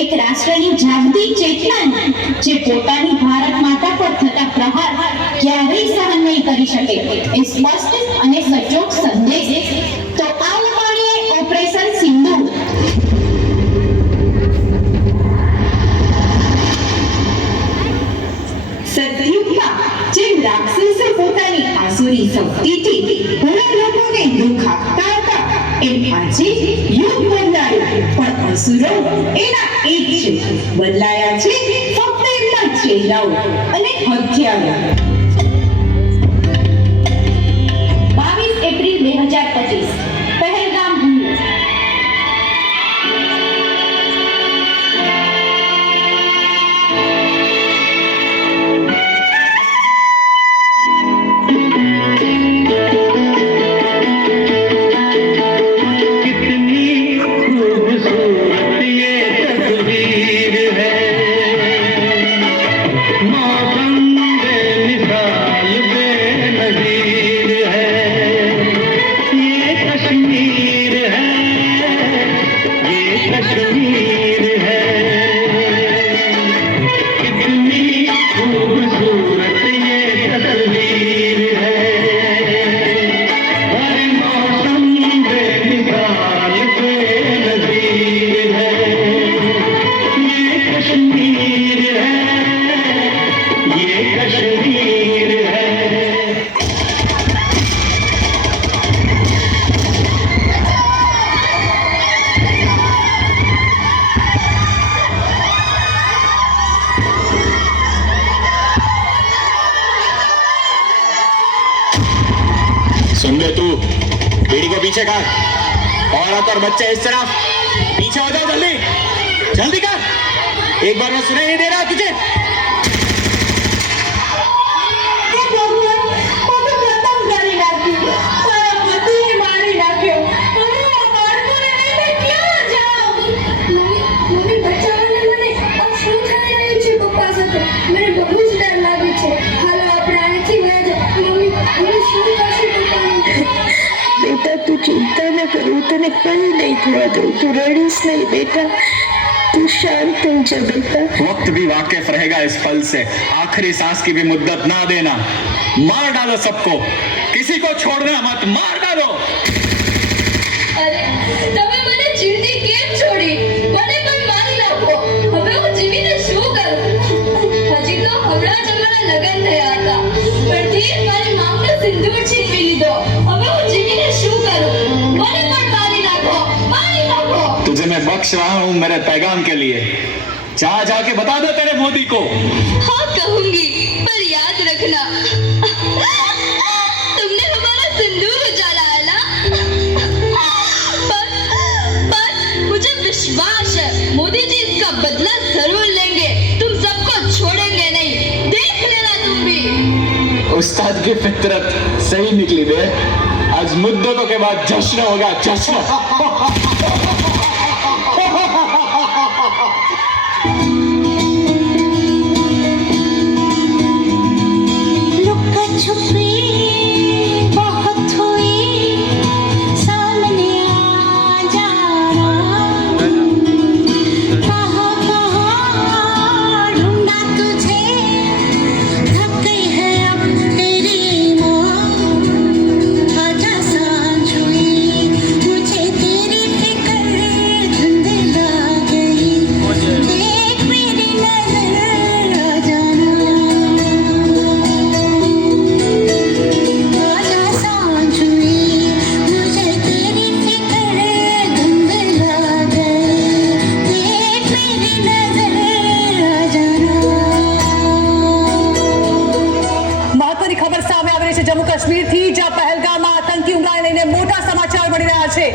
એક રાષ્ટ્રની જાગતી ચેતના જે પોતાની ભારત માતા પર થતા પ્રહાર ક્યારેય સહન નહીં કરી શકે એ સ્પષ્ટ અને સચોટ સંદેશ. તો આવો માણીએ ઓપરેશન સિંદૂર. સતયુગમાં જેમ રાક્ષસો પોતાની આસુરી શક્તિથી ઘણા લોકોને દુઃખ આપતા હતા, એમ આજે યુગ બદલાયું પણ અસુરો એના એક છે. બદલાયા છે ફક્ત એમના ચહેરાઓ અને હથિયારો. 22 એપ્રિલ 2025 પહેલગામ હુમલો. सुन ले तू, बीड़ी को पीछे कर, औरत और बच्चे इस तरफ, पीछे हो जाओ जल्दी, जल्दी कर, एक बार मैं सुनाई नहीं दे रहा तुझे? बेटा तू चिंता न करो, तने कहीं नहीं थोड़ा दो, तू रड़ीस नहीं बेटा, तू शांत हो जा बेटा. वक्त भी वाकिफ रहेगा इस पल से, आखिरी सांस की भी मुद्दत ना देना. मार डालो सबको, किसी को छोड़ना मत, मार डालो. अरे તમે મને જીવતી કેમ છોડી? મને પણ મારી નાખો. હવે હું જીવીને શું કરું? હજી તો હમણાં જ અમારા લગ્ન થયા હતા, પણ ધીર મારી માંગનો સિંદૂર છીનવી લીધો. હવે હું જીવીને શું કરું? મને પણ મારી નાખો, મારી નાખો. तुझे मैं बख्श रहा हूँ मेरे पैगाम के लिए. जा जाके बता दो तेरे मोदी को. हाँ कहूंगी, पर याद रखना तुमने हमारा सिंदूर उजाला है ना. पर मुझे विश्वास है मोदी जी इसका बदला जरूर लेंगे. तुम सबको छोड़ेंगे नहीं, देख लेना तुम भी. उस्ताद की फितरत सही निकली बे. आज मुद्दतों के बाद जश्न होगा, जश्न. लुका छुपी बहुत हुई, सामने आ जाना. कहाँ कहाँ ढूंढा तुझे, थक गई है अब तेरी माँ. आजा सांझ हुई, मुझे तेरी फिक्र धुंधला गई. देख मेरी नजर आ जाना. आजा सांझ हुई, मुझे तेरी फिक्र धुंधला गई. देख मेरी नजर आ जाना. મહત્વની ખબર સામે આવી રહી છે જમ્મુ કાશ્મીરથી, જ્યાં પહેલગામમાં આતંકી હુમલાને લઈને મોટા સમાચાર મળી રહ્યા છે.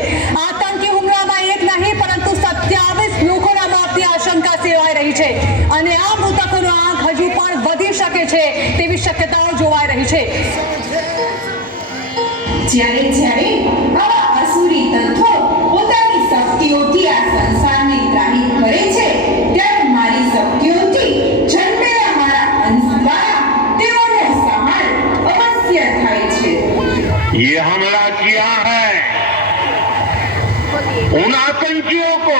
આતંકી હુમલામાં એક નહીં પરંતુ 27 લોકોના મોતની આશંકા સેવાઈ રહી છે અને આ મૃતકોનો આંક હજુ પણ વધી શકે છે તેવી શક્યતાઓ જોવાઈ રહી છે. જ્યારે જ્યારે આવા અસુરી તત્વો પોતાની શક્તિઓથી આ સંસારને ત્રાહિત કરે છે, ત્યારે મારી શક્તિઓથી જન્મેલા મારા અંશ દ્વારા તેઓનો સહાય અવશ્ય થાય છે. ये हमला किया है उन आतंकियों को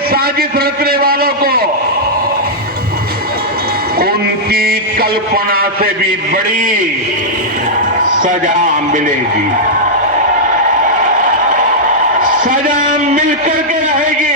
साजिश रचने वालों को उनकी कल्पना से भी बड़ी सजा मिलेगी। सजा मिलकर के रहेगी।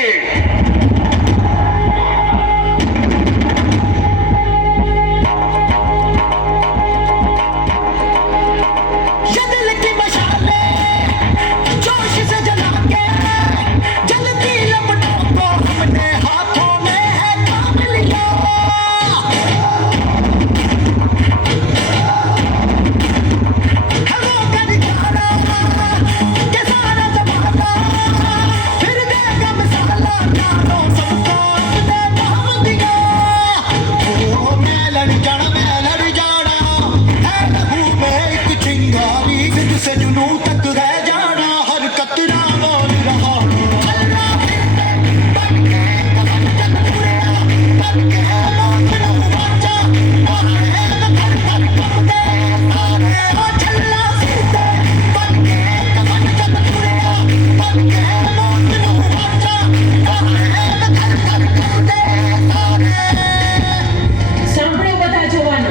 સાંભળો બધા જવાનો,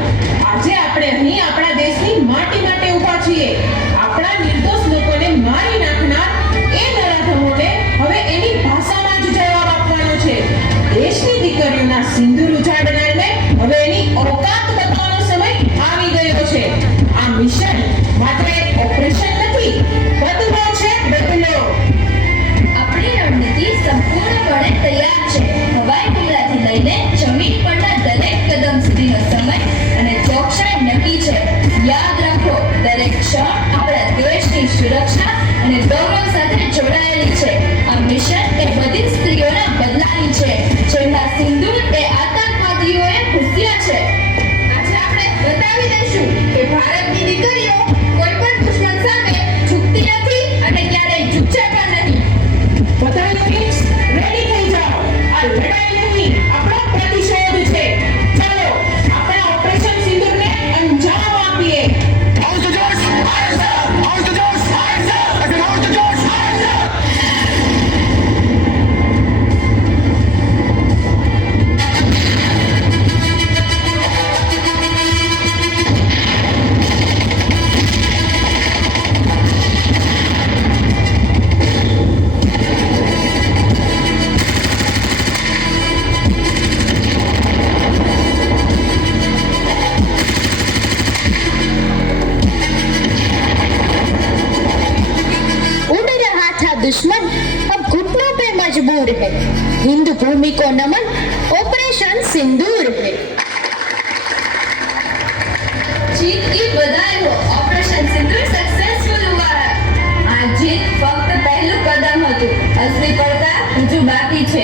આજે આપણે અહીં આપણા દેશની માટી માટે ઊભા છીએ. આપણા નિર્દોષ લોકોને મારી નાખનાર એ નરાધમોને હવે એની ભાષામાં જ જવાબ આપવાનો છે. દેશની દીકરીઓના સિંદૂર ઉજાડનારને હવે એની ઓકાત બતાવવાનો સમય આવી ગયો છે. આ મિશન માત્ર એક ઓપરેશન નથી, બદલો છે બદલો. આપણી રણનીતિ સંપૂર્ણપણે તૈયાર છે. હવાઈ હુમલાથી લઈને જમીન પરના દરેક કદમ સુધીનો સમય અને ચોકસાઈ નક્કી છે. યાદ રાખો, દરેક ક્ષણ આપણા દેશની સુરક્ષા અને ગૌરવ સાથે જોડાયેલી છે. આ મિશન એ બધી સ્ત્રીઓના બદલાની છે, જેમના સિંદૂર એ આતંકવાદીઓએ ઘૂસ્યા છે. આજે આપણે બતાવી દઈશું કે ભારતની દીકરીઓ કોઈ પણ દુશ્મન સામે ઝૂકતી નથી અને ક્યારેય ઝૂકશે પણ નહીં. બધા યુનિટ્સ રેડી થઈ જાઓ. આ લડાઈ નહીં, આપણો પ્રતિશોધ છે. ચાલો આપણા ઓપરેશન સિંદૂરને અંજામ આપીએ. दुश्मन अब घुटनों पे मजबूर है। हिंदू भूमि को नमन, ऑपरेशन सिंदूर है। जीत की बधाई हो, ऑपरेशन सिंदूर सक्सेसफुल हुआ है. આ જીત ફક્ત પહેલું કદમ હતું, અસલી પડકાર હજુ બાકી છે.